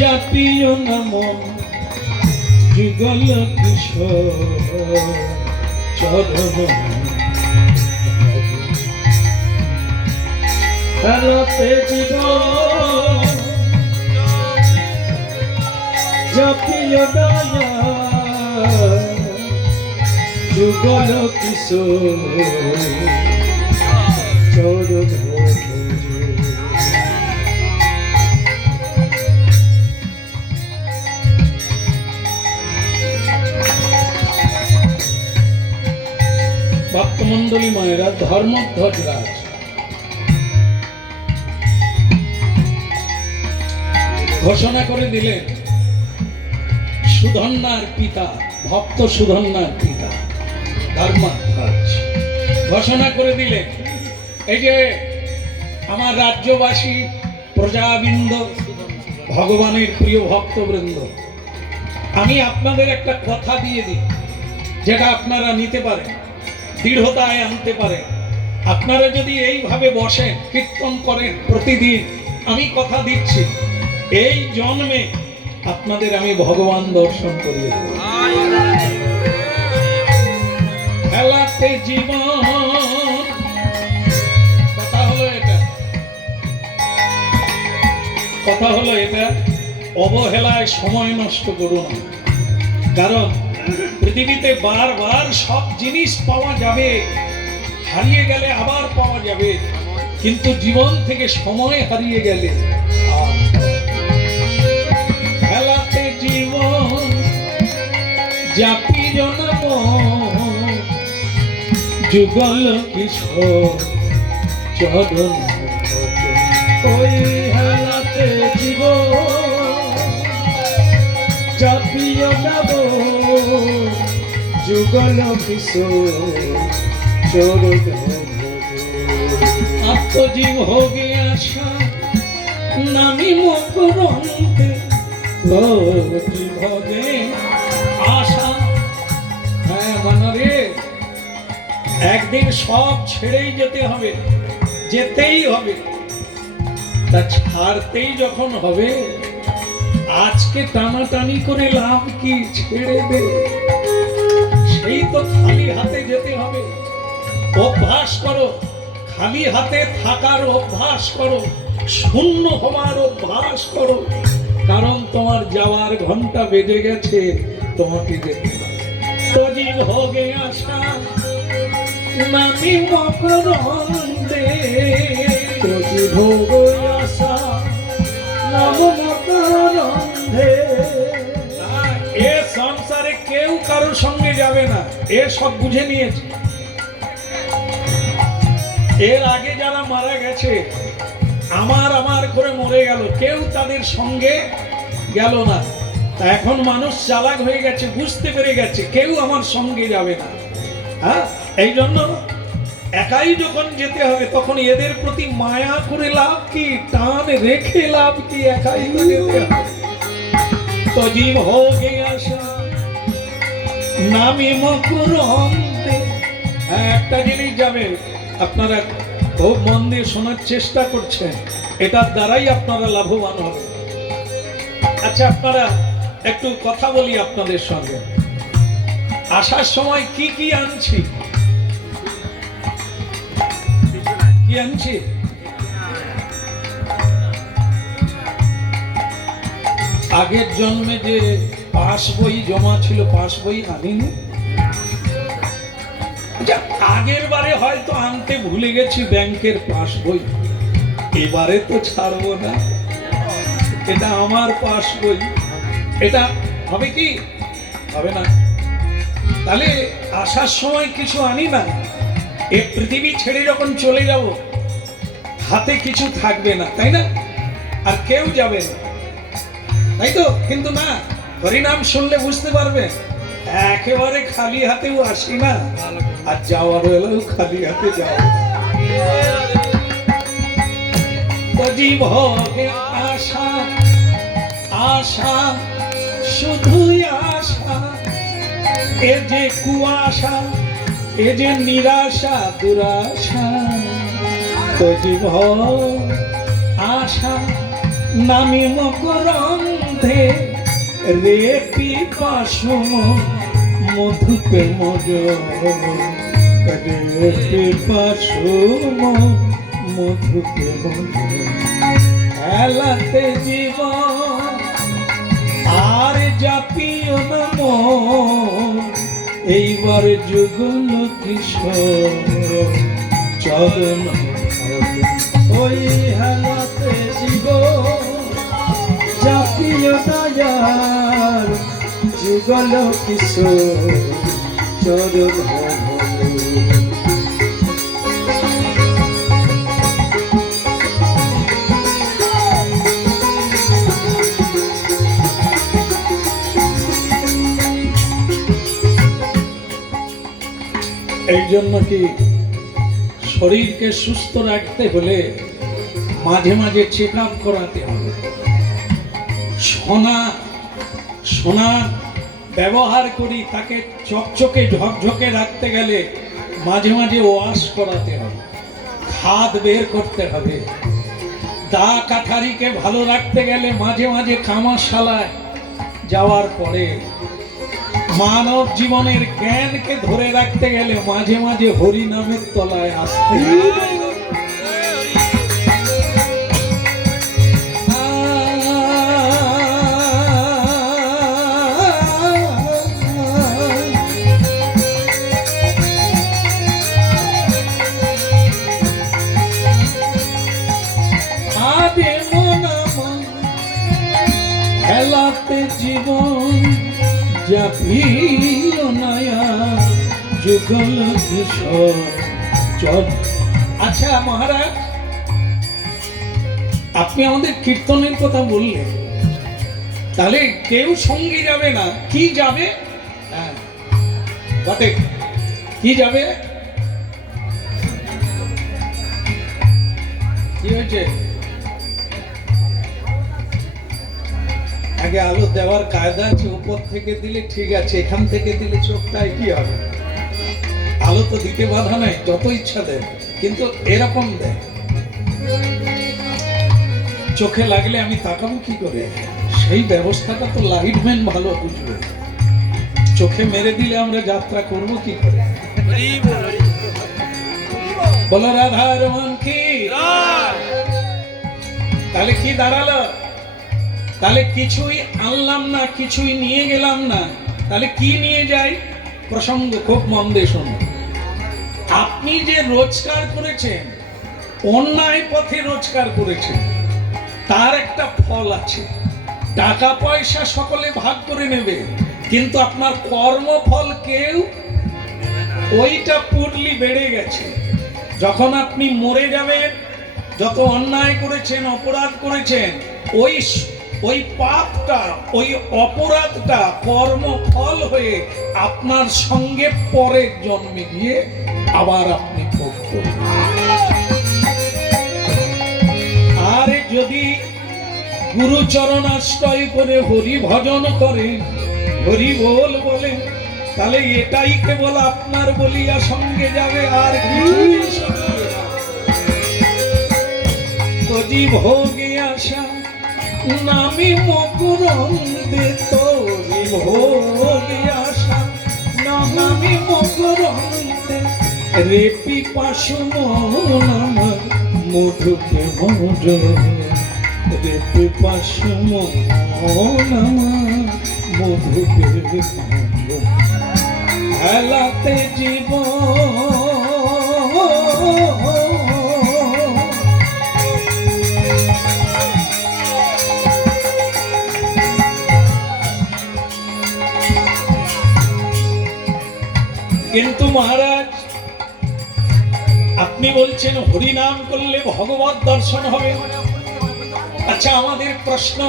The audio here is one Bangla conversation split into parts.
জাতীয় নাম যুগল কিশোর চরণ খেলাতে জীবন জাতীয় দয়া যুগল কিশোর চরণ ভক্তমন্ডলী মায়েরা ধর্মধ্বজ রাজ ঘোষণা করে দিলেন, সুধন্যার পিতা, ভক্ত সুধন্যার পিতা ধর্মধ্বজ ঘোষণা করে দিলেন, এই যে আমার রাজ্যবাসী প্রজাবৃন্দ, ভগবানের প্রিয় ভক্তবৃন্দ, আমি আপনাদের একটা কথা দিয়ে দিই, যেটা আপনারা নিতে পারেন, দৃঢ়তায় আনতে পারেন। আপনারা যদি এইভাবে বসেন, কীর্তন করেন প্রতিদিন, আমি কথা দিচ্ছি এই জন্মে আপনাদের আমি ভগবান দর্শন করিয়ে দেব। খেলাতে জীবন, কথা হলো এটা, কথা হলো এটা, অবহেলায় সময় নষ্ট করুন না। কারণ পৃথিবীতে বারবার সব জিনিস পাওয়া যাবে, হারিয়ে গেলে আবার পাওয়া যাবে, কিন্তু জীবন থেকে সময় হারিয়ে গেলে খেলাতে জীবন জাতির নাম যুগল কিশোর চরণ ওই খেলাতে জীবন জাতীয় নাম যুগল কিশোর চরণ আত্মজীব হোগে আশা নামি মকরন্তে ভোগে আশা। হ্যাঁ মানরে, একদিন সব ছেড়েই যেতে হবে, যেতেই হবে। তা ছাড়তেই যখন হবে, আজকে টানাটানি করে লাভ কি? ছেড়ে দে, সেই তো খালি হাতে যেতে হবে। অভ্যাস করো, খালি হাতে থাকার অভ্যাস করো, শূন্য হওয়ার অভ্যাস করো, কারণ তোমার যাওয়ার ঘন্টা বেজে গেছে, তোমাকে যেতে তজি ভোগে আশা নামি মকরন্দে তজি ভোগে আশা নাম মকরন্দে। এ সংসারে কেউ কারোর সঙ্গে যাবে না, এ সব বুঝে নিয়েছে। এর আগে যারা মারা গেছে, আমার আমার করে মরে গেল, কেউ তাদের সঙ্গে গেল না। তা এখন মানুষ চালাক হয়ে গেছে, বুঝতে পেরে গেছে কেউ আমার সঙ্গে যাবে না। হ্যাঁ, এই জন্য একাই যখন যেতে হবে, তখন এদের প্রতি মায়া করে লাভ কি? টান রেখে লাভ কি? একাই তো যেতে হবে। তো জীব হোগে আশা নামি মকরন্দে। একটা জিনিস যাবে, আপনারা খুব মন দিয়ে শোনার চেষ্টা করছেন, এটার দ্বারাই আপনারা লাভবান হবে। আচ্ছা, আপনারা একটু কথা বলি আপনাদের সঙ্গে। আসার সময় কি কি আনছি? কি আনছি? আগের জন্মে যে পাস বই জমা ছিল, পাস বই আনিনি। আগের বারে হয়তো আনতে ভুলে গেছি ব্যাংকের পাস বই, এবারে তো ছাড়বো না, এটা আমার পাস বই, এটা হবে কি? হবে না। তাহলে আসার সময় কিছু আনি না, এই পৃথিবী ছেড়ে যখন চলে যাব, হাতে কিছু থাকবে না, তাই না? আর কেউ যাবে না, তাই তো? কিন্তু না, হরিনাম শুনলে বুঝতে পারবে, একেবারে খালি হাতেও আসি না, আর যাওয়ার বেলাও খালি হাতে যাওয়া। জীব হোগে আশা, আশা শুধুই আশা, এ যে কুয়াশা, এ যে নিরাশা দুরাশা। তো জীব আশা নামি মকরন্দে হেলাতে রে পিপাসু মধু প্রেম রে পিপাসু মধু প্রেম হেলাতে জীবন আর জাপিও না মন এইবার যুগল কিশোর চরণ ওই হেলাতে জীবন জাপিও না যার যুগল কিশোর চরণ এই জন্য কি শরীরকে সুস্থ রাখতে হলে মাঝে মাঝে চেক আপ করাতে হবে। সোনা ব্যবহার করি, তাকে চকচকে ঝকঝকে রাখতে গেলে মাঝে মাঝে ওয়াশ করাতে হবে, খাদ বের করতে হবে। দা কাঠারিকে ভালো রাখতে গেলে মাঝে মাঝে কামাশালায় যাওয়ার পরে, মানব জীবনের জ্ঞানকে ধরে রাখতে গেলে মাঝে মাঝে হরি নামের তলায় আসতে হেলাতে জীবন জাপিও নয়া যুগল কিশোর চল। আচ্ছা মহারাজ, আপনি আমাদের কীর্তনের কথা বললেন, তাহলে কেউ সঙ্গে যাবে না, কি যাবে? হ্যাঁ বটে, কি যাবে? কি হয়েছে? আগে আলো দেওয়ার কায়দা আছে, উপর থেকে দিলে ঠিক আছে, এখান থেকে দিলে চোখটায় কি হবে? আলো তো দিতে বাধা নাই, যত ইচ্ছা দেয়, কিন্তু এরকম দেয়। চোখে লাগলে আমি তাকাবো কি করে? সেই ব্যবস্থাটা তো লাইটম্যান ভালো বুঝবে। চোখে মেরে দিলে আমরা যাত্রা করব কি করে? বলো রাধার মন কি? তাহলে কি দাঁড়ালো? তাহলে কিছুই আনলাম না, কিছুই নিয়ে গেলাম না, তাহলে কি নিয়ে যাই? প্রসঙ্গ খুব মন দিয়ে শুনুন। আপনি যে রোজগার করেছেন, অন্যায় পথে রোজগার করেছেন, তার একটা ফল আছে। টাকা পয়সা সকলে ভাগ করে নেবে, কিন্তু আপনার কর্মফল কেউ, ওইটা পুরলি বেড়ে গেছে। যখন আপনি মরে যাবেন, যত অন্যায় করেছেন, অপরাধ করেছেন, ওই পাপটা, ওই অপরাধটা কর্মফল হয়ে আপনার সঙ্গে পরের জন্মে গিয়ে আবার আপনি ভোগ করবেন। আর যদি গুরুচরণ আশ্রয় করে হরি ভজন করেন, হরি বল বলেন, তাহলে এটাই কেবল আপনার বলিয়া সঙ্গে যাবে, আর কিছুই সঙ্গে না। তো জীব ভোগে আসা নামি মকরন্দে, তোরি ভোগে আসা নামি মকরন্দে, রে পিপাসু মন মধুকে মজ, রে পিপাসু মন মধুকে মজ, হেলাতে জীবন কিন্তু মহারাজ, আপনি বলছেন হরি নাম করলে ভগবত দর্শন হবে। আচ্ছা আমাদের প্রশ্ন,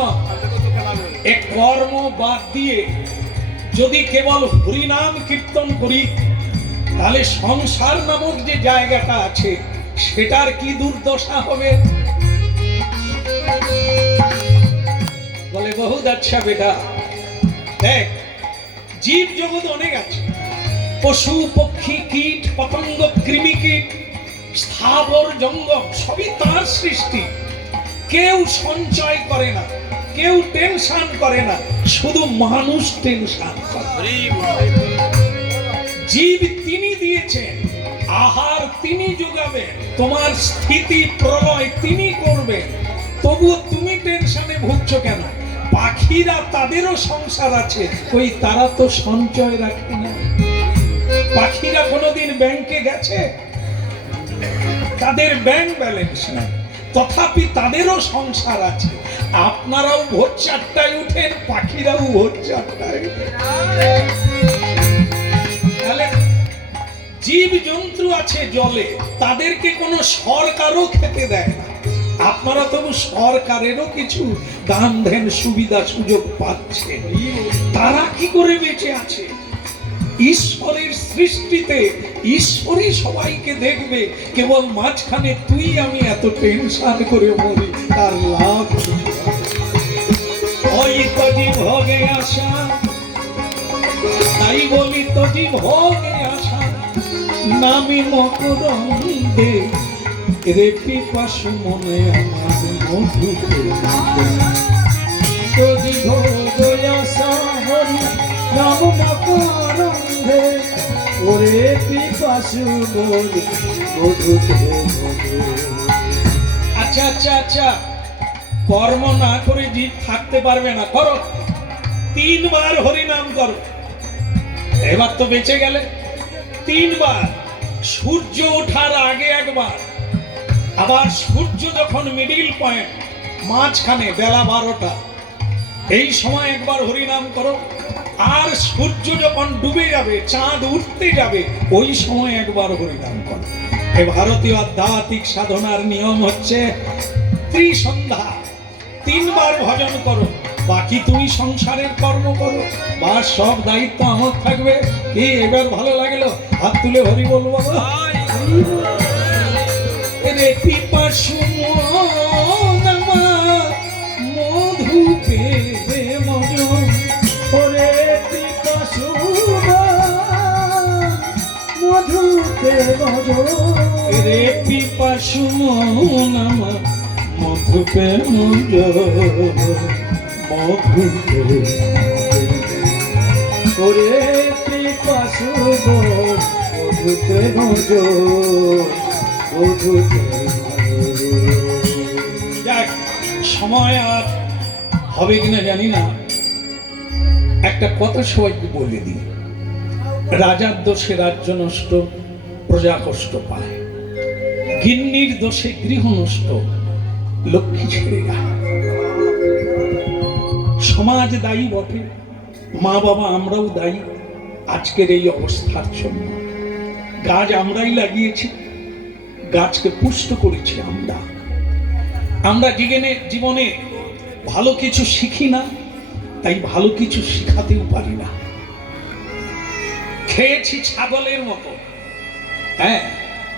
এক কর্ম বাদ দিয়ে যদি কেবল হরি নাম কীর্তন করি, তাহলে সংসার নামক যে জায়গাটা আছে সেটার কি দুর্দশা হবে? বলে বহুত আচ্ছা বেটা, দেখ জীব জগৎ অনেক আছে, পশু পক্ষী কীট পতঙ্গ কৃমি কীট স্থাবর জঙ্গম সবই তার সৃষ্টি। কেউ সঞ্চয় করে না, কেউ টেনশন করে না, শুধু মানুষ টেনশন করে। জীব তিনি দিয়েছেন, আহার তিনি যোগাবেন, তোমার স্থিতি প্রলয় তিনি করবেন, তবুও তুমি টেনশনে ভুগছো কেন? পাখিরা তাদেরও সংসার আছে, ওই তারা তো সঞ্চয় রাখে না। পাখিরা কোনোদিন ব্যাংকে গেছে? তাদের ব্যাংক ব্যালেন্স নাই, তথাপি তাদেরও সংসার আছে। আপনারাও ভোর 4টায় উঠেন, পাখিরাও ভোর 4টায়। তাহলে জীব জন্তু আছে জলে, তাদেরকে কোনো সরকারও খেতে দেয় না। আপনারা তবু সরকারেরও কিছু দান ধ্যান সুবিধা সুযোগ পাচ্ছে, তারা কি করে বেঁচে আছে? ঈশ্বরের সৃষ্টিতে ঈশ্বরই সবাইকে দেখবে, কেবল মাঝখানে তুই আমি এত টেনশন করে মরি, তার লাভ ওই তো ভোগে আসা। তাই বলি তো ভোগে আসা নামি মকরন্দে, রে পিপাসু মনে আমার মধুতে। তোজি ভোগে আসা হরি নাম মকরন্দে, ওরে পিপাসু মনে মধুতে মধু। আচ্ছা আচ্ছা আচ্ছা, কর্ম না করে জীব থাকতে পারবে না, করো 3 বার হরি নাম করো, এবার তো বেঁচে গেলে। 3 বার, সূর্য ওঠার আগে একবার, আবার সূর্য যখন মিডিল পয়েন্ট মাঝখানে বেলা 12টা, এই সময় একবার হরিনাম করো। আর সূর্য যখন ডুবে যাবে, চাঁদ উঠতে যাবে, ওই সময় একবার হরিনাম করো। এই ভারতীয় আধ্যাত্মিক সাধনার নিয়ম হচ্ছে ত্রিসন্ধ্যা 3 বার ভজন করো, বাকি তুমি সংসারের কর্ম করো, বা সব দায়িত্ব আমার থাকবে। কি এবার ভালো লাগলো? হাত তুলে হরি বলবো। রে পিপাসু মন আমার মধুতে মধু, ওরে পিপাসু মধুতে মধু, রে পিপাসু মন আমার মধুতে মধু, মধুতে ওরে পিপাসু মধুতে মধু, যাক, সময় আর হবে কিনা জানি না, একটা কথা সবাইকে বলে দিই। রাজার দোষে রাজ্য নষ্ট, প্রজা কষ্ট পায়। গিন্নির দোষে গৃহ নষ্ট, লক্ষ্মী ছেড়ে যায়। সমাজ দায়ী বটে, মা বাবা আমরাও দায়ী আজকের এই অবস্থার জন্য। গাছ আমরাই লাগিয়েছি, গাছকে পুষ্ট করেছি আমরা। আমরা জীবনে ভালো কিছু শিখি না, তাই ভালো কিছু শিখাতেও পারি না। খেয়েছি ছাগলের মতো, হ্যাঁ,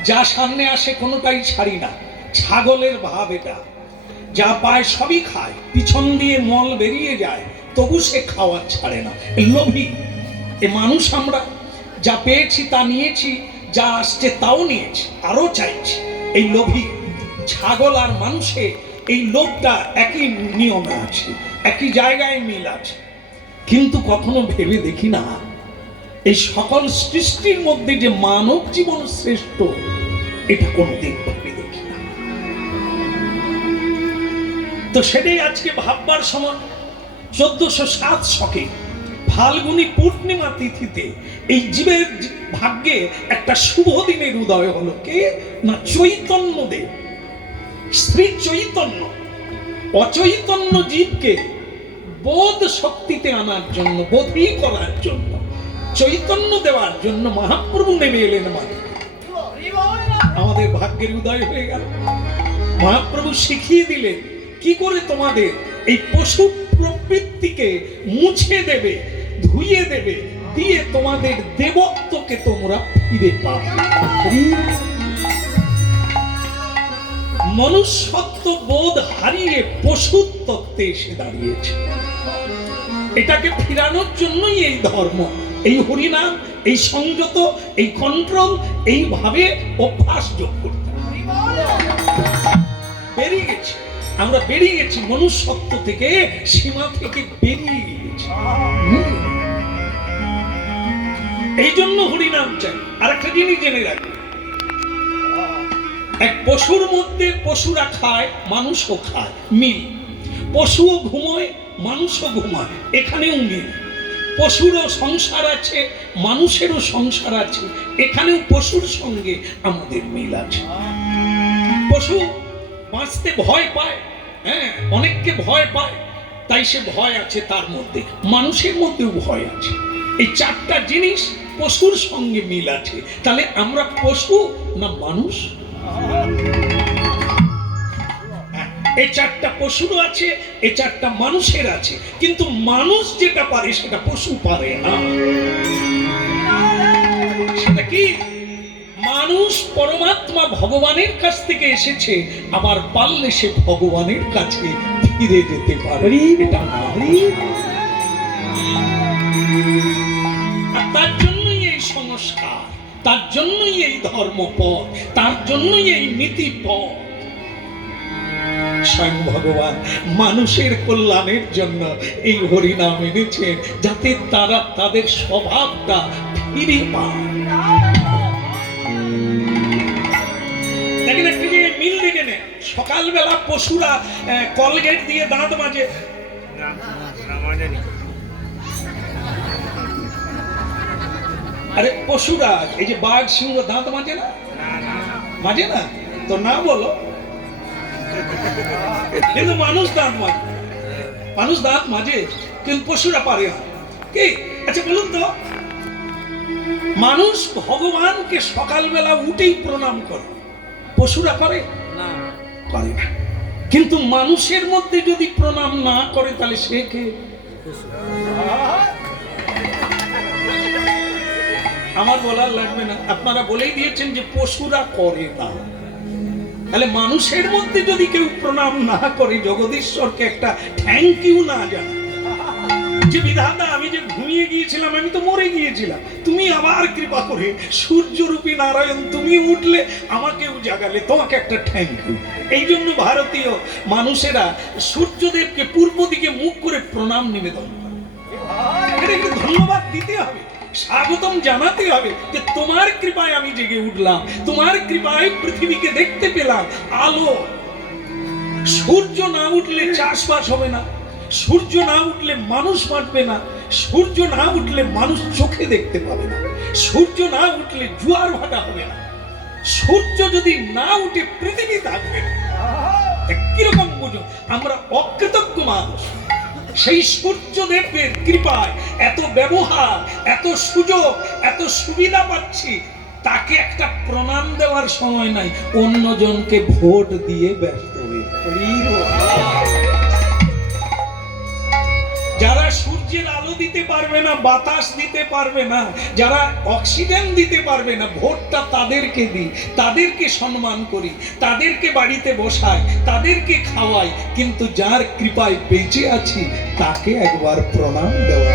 যা সামনে আসে কোনোটাই ছাড়ি না, ছাগলের ভাব এটা। যা পায় সবই খায়, পিছন দিয়ে মল বেরিয়ে যায়, তবু সে খাওয়া ছাড়ে না। লোভী এ মানুষ আমরা, যা পেয়েছি তা নিয়েছি, যা আসছে তাও নিয়েছি, আরো চাইছি। এই লোভী ছাগল আর মানুষে এই লোভটা একই নিয়মে আছে, একই জায়গায় মিল আছে। কিন্তু কখনো ভেবে দেখি না, এই সকল সৃষ্টির মধ্যে যে মানব জীবন শ্রেষ্ঠ, এটা কোনদিন ভেবে দেখি না। তো সেটাই আজকে ভাববার সময়। 1407 শকে ফাল্গুনী পূর্ণিমা তিথিতে এই জীবের ভাগ্যে একটা শুভ দিনের উদয় হলো। কে না? চৈতন্য দেব, শ্রী চৈতন্য। অচৈতন্য জীবকে বোধ শক্তিতে আনার জন্য, বোধী করার জন্য, চৈতন্য দেওয়ার জন্য মহাপ্রভু নেমে এলেন। মানে আমাদের ভাগ্যের উদয় হয়ে গেল। মহাপ্রভু শিখিয়ে দিলেন কি করে তোমাদের এই পশু প্রবৃত্তিকে মুছে দেবে, ধুইয়ে দেবে, দিয়ে তোমাদের দেবত্বকে তোমরা ফিরে পাবে। মনুষ্যত্ব বোধ হারিয়ে পশুত্বত্বে এসে দাঁড়িয়েছে। এটাকে ফিরানোর জন্যই এই ধর্ম, এই হরিনাম, এই সংযত, এই কন্ট্রোল, এইভাবে অভ্যাস যোগ করতে বেরিয়ে গেছে। আমরা বেরিয়ে গেছি মনুষ্যত্ব থেকে, সীমা থেকে বেরিয়ে গেছি। এই জন্য হরিনাম চাই। আর একটা জিনিস জেনে রাখবে, এক পশুর মধ্যে পশুরা খায়, মানুষও খায়, মিল। পশুও ঘুমোয়, মানুষও ঘুমায়, এখানেও মিল। পশুরও সংসার আছে, মানুষেরও সংসার আছে, এখানেও পশুর সঙ্গে আমাদের মিল আছে। পশু বাঁচতে ভয় পায়, হ্যাঁ, অনেককে ভয় পায়, তাই সে ভয় আছে তার মধ্যে। মানুষের মধ্যেও ভয় আছে। এই চারটা জিনিস পশুর সঙ্গে মিল আছে। তাহলে আমরা পশু না মানুষ? এই চারটা পশুরও আছে, এই চারটা মানুষের আছে, কিন্তু মানুষ যেটা পারে সেটা পশু পারে না। সেটা কি? মানুষ পরমাত্মা ভগবানের কাছ থেকে এসেছে, আবার পারলে সে ভগবানের কাছে ফিরে যেতে পারে। এটা আর তার জন্যই এই সংস্কার, তার জন্যই এই ধর্মপথ, তার জন্যই এই নীতিপথ। স্বয়ং ভগবান মানুষের কল্যাণের জন্য এই হরিনাম এনেছেন, যাতে তারা তাদের স্বভাবটা ফিরে পায়। দেখেন একটা জায়গায় মিল দেখে নেন, সকালবেলা পশুরা কলগেট দিয়ে দাঁত মাজে, আরে পশুরা এই যে বাঘ সিংহ দাঁত মাজে না? মাজে না তো? না বলো। কিন্তু মানুষ দাঁত মাজে, মানুষ দাঁত মাজে, কিন্তু পশুরা পারে না। কি? আচ্ছা বলুন তো, মানুষ ভগবানকে সকালবেলা উঠেই প্রণাম করে, পশুরা করে না? করে না। কিন্তু মানুষের মধ্যে যদি প্রণাম না করে তাহলে সে কে? আমার বলার লাগবে না, আপনারা বলেই দিয়েছেন যে পশুরা করে না। তাহলে মানুষের মধ্যে যদি কেউ প্রণাম না করে, জগদীশ্বরকে একটা থ্যাংক ইউ না জানা, যে বিধাতা আমি যে ঘুমিয়ে গিয়েছিলাম, আমি তো মরে গিয়েছিলাম, তুমি আবার কৃপা করে সূর্যরূপী নারায়ণ তুমি উঠলে, আমাকেও জাগালে, তোমাকে একটা থ্যাংক ইউ। এই জন্য ভারতীয় মানুষেরা সূর্যদেবকে পূর্ব দিকে মুখ করে প্রণাম নিবেদন করে। এটা ধন্যবাদ দিতে হবে, স্বাগতম জানাতে হবে যে তোমার কৃপায় আমি জেগে উঠলাম, তোমার কৃপায় পৃথিবীকে দেখতে পেলাম আলো। সূর্য না উঠলে চাষবাস হবে না, সূর্য না উঠলে মানুষ বাঁচবে না, সূর্য না উঠলে মানুষ চোখে দেখতে পাবে না, সূর্য না উঠলে জোয়ার ভাটা হবে না, সূর্য যদি না উঠে পৃথিবী থাকবে না। কিরকম বুঝো? আমরা অকৃতজ্ঞ মানুষ, সেই সূর্যদেবের কৃপায় এত ব্যবহার, এত সুযোগ, এত সুবিধা পাচ্ছি, তাকে একটা প্রণাম দেওয়ার সময় নাই, অন্যজনকে ভোট দিয়ে ব্যস্ত হয়ে। যারা সূর্যের আলো দিতে পারবে না, বাতাস দিতে পারবে না, যারা অক্সিজেন দিতে পারবে না, ভোটটা তাদেরকে দিই, তাদেরকে সম্মান করি, তাদেরকে বাড়িতে বসাই, তাদেরকে খাওয়াই, কিন্তু যার কৃপায় বেঁচে আছি তাকে একবার প্রণাম দেওয়া।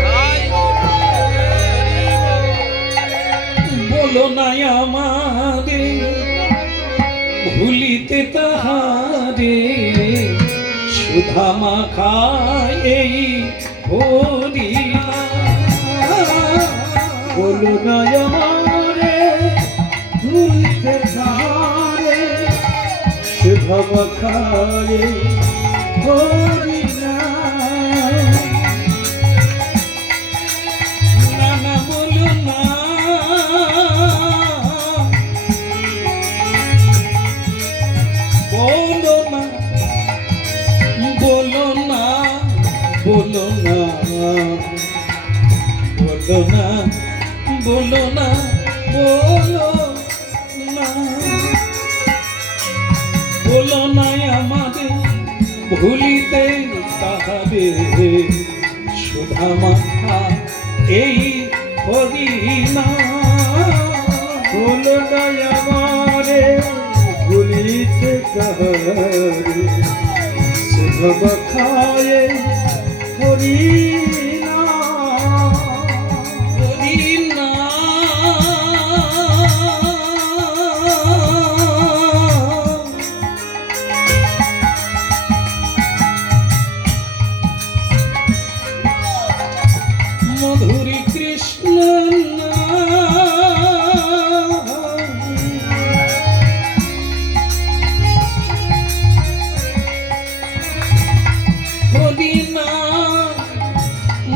বলো না আমারে ভুলিতে তাহারে, সুধা মাখায় এই বলো না আমারে ভুলিতে তাহারে, সুধা মাখায় হরিনা। না না বলো না, বলো না, বলো না, বলো না, বলো না, বলো না, বলো না, বলো না আমাদের ভুলিতে তাহারে, সুধা মাখা এই হরিনা। বলো না আমারে ভুলিতে তাহারে, সুধা মাখা এই হরিনা, হরিনা।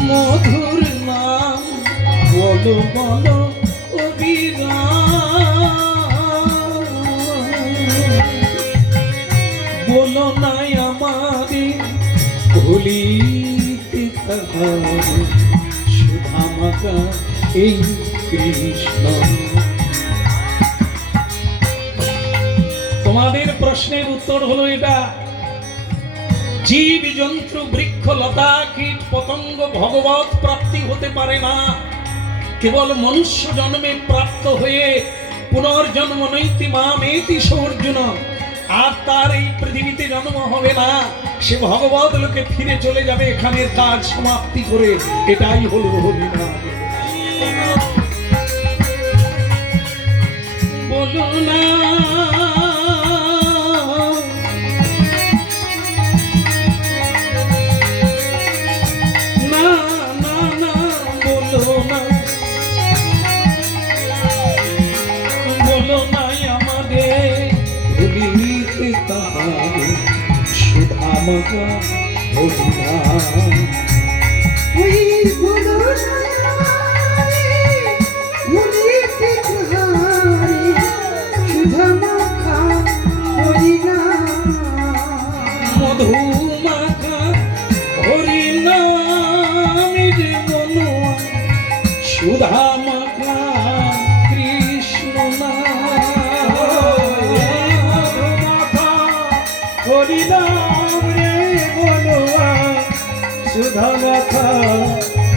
মধুর নাম বলো বলো অবিরাম, বলো নাই আমারে ভুলিতে তাহার, সুধা মাখা এই কৃষ্ণ। তোমাদের প্রশ্নের উত্তর হলো এটা, জীব জন্তু বৃক্ষ লতা কীট পতঙ্গ ভগবত প্রাপ্তি হতে পারে না, কেবল মনুষ্য জন্মে প্রাপ্ত হয়ে পুনর্জন্ম নৈতি মামেতি সর্জুন, আর তার এই পৃথিবীতে জন্ম হবে না, সে ভগবত লোকে ফিরে চলে যাবে এখানের কাজ সমাপ্তি করে। এটাই হলো হরিনাম। বলো না সুধা মাখা হরিনাম। ওই বলো নয়নে ভুলিতে তাহারে, সুধা মাখা হরিনাম। মধু মাখা হরিনাম রে মনুয়া, সুধা মাখা কৃষ্ণ নাম। হরিনাম রে বলুয়া, সুধা মাখা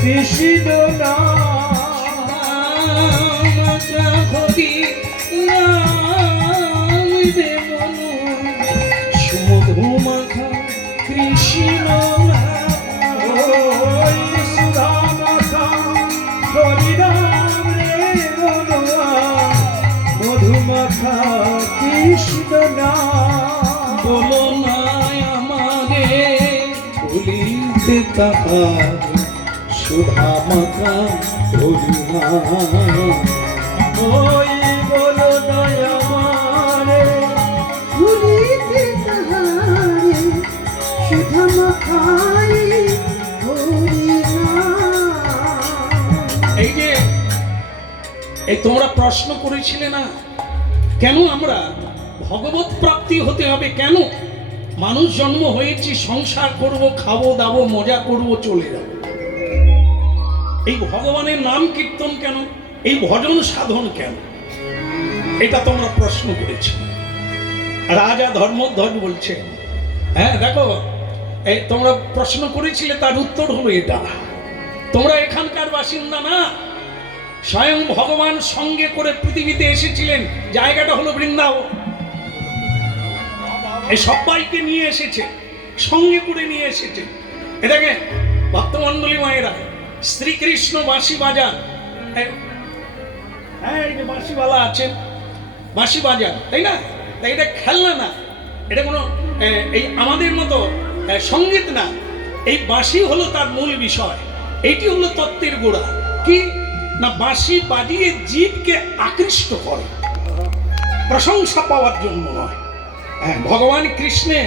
কৃষ্ণ নাম। হরি নাম রে মনুয়া, সুমধু মাখা কৃষ্ণ নাম। সুধা মাখা হরিনাম রে বলুয়া, মধু মাখা কৃষ্ণ নাম। বলো না আমারে ভুলিতে তাহার, সুধা মাখা হরিনাম। ওই বলো নয় আমারে ভুলিতে তাহারে, সুধা মাখাই হরিনাম। এই যে এই তোমরা প্রশ্ন করেছিলে না, কেন আমরা ভগবত প্রাপ্তি হতে হবে, কেন মানুষ জন্ম হয়েছি সংসার করব, খাবো দাবো মজা করব চলে যাব, এই ভগবানের নাম কীর্তন কেন, এই ভজন সাধন কেন, এটা তোমরা প্রশ্ন করেছ। রাজা ধর্মধ্বজ বলছে, হ্যাঁ দেখো এই তোমরা প্রশ্ন করেছিলে, তার উত্তর হলো এটা, তোমরা এখানকার বাসিন্দা না, স্বয়ং ভগবান সঙ্গে করে পৃথিবীতে এসেছিলেন, জায়গাটা হলো বৃন্দাবন, এই সবাইকে নিয়ে এসেছে, সঙ্গে করে নিয়ে এসেছে। এটাকে ভক্তমণ্ডলী মায়েরা শ্রীকৃষ্ণ বাঁশি বাজান, হ্যাঁ এই যে বাঁশিওয়ালা আছেন বাঁশি বাজান, তাই না, তাই এটা খেলনা না, এটা কোনো এই আমাদের মতো সঙ্গীত না, এই বাঁশি হলো তার মূল বিষয়, এইটি হলো তত্ত্বের গোড়া। কি না, বাঁশি বাজিয়ে জীবকে আকৃষ্ট করে, প্রশংসা পাওয়ার জন্য নয়। হ্যাঁ, ভগবান কৃষ্ণে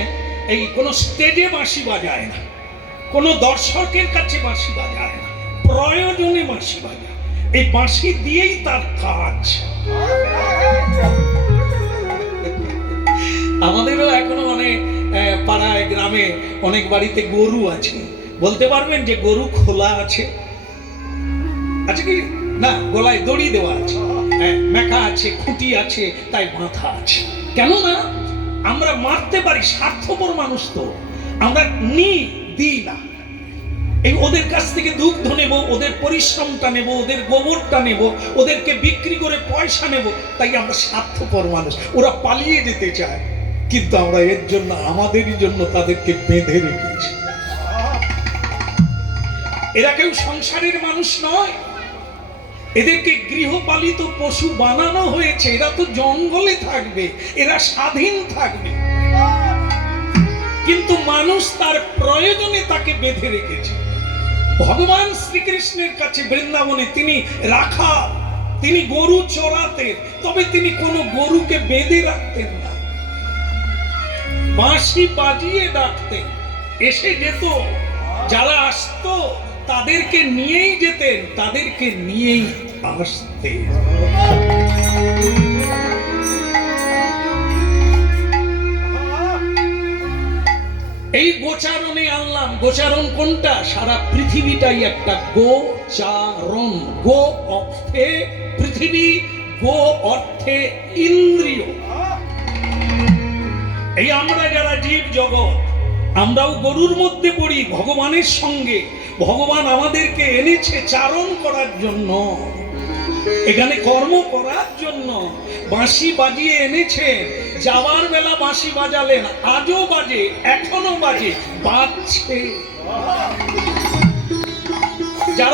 এই কোনো স্টেজে বাঁশি বাজায় না, কোনো দর্শকের কাছে বাঁশি বাজায় না, প্রয়োজনে বাঁশি বাজায়, এই বাঁশি দিয়েই তার কাজ। আমাদেরও এখনো অনেক পাড়ায় গ্রামে অনেক বাড়িতে গরু আছে, বলতে পারবেন যে গরু খোলা আছে? আছে কি না? গলায় দড়ি দেওয়া আছে, মেকা আছে, খুঁটি আছে, তাই মাথা আছে। কেন না আমরা মারতে পারি, স্বার্থপর মানুষ তো, আমরা দিই না, এই ওদের কাছ থেকে দুগ্ধ নেব, ওদের পরিশ্রমটা নেব, ওদের গোবরটা নেব, ওদেরকে বিক্রি করে পয়সা নেব, তাই আমরা স্বার্থপর মানুষ। ওরা পালিয়ে যেতে চায়, কিন্তু আমরা এর জন্য আমাদেরই জন্য তাদেরকে বেঁধে রেখেছি। এরা কেউ সংসারের মানুষ নয়, এদেরকে গৃহপালিত পশু বানানো হয়েছে, এরা তো জঙ্গলে থাকবে, এরা স্বাধীন থাকবে, কিন্তু মানুষ তার প্রয়োজনে তাকে বেঁধে রেখেছে। ভগবান শ্রীকৃষ্ণের কাছে বৃন্দাবনে তিনি রাখা, তিনি গরু চড়াতেন, তবে তিনি কোনো গরুকে বেঁধে রাখতেন না, বাঁশি বাজিয়ে ডাকতেন, এসে যেত, যারা আসতো তাদেরকে নিয়েই যেতেন, তাদেরকে নিয়েই আসতেন। এই গোচারণে আনলাম। গোচারণ কোনটা? সারা পৃথিবীটাই একটা গোচারণ। গো অর্থে পৃথিবী, গো অর্থে ইন্দ্রিয়। এই আমরা যারা জীব জগৎ, আমরাও গরুর মধ্যে পড়ি ভগবানের সঙ্গে। ভগবান আমাদেরকে এনেছে চারণ করার জন্য, এখানে কর্ম করার জন্য। বাঁশি বাজিয়ে এনেছেন, যাওয়ার বেলা বাঁশি বাজালেন, আজও বাজে, এখনো বাজে, বাজছে। যারা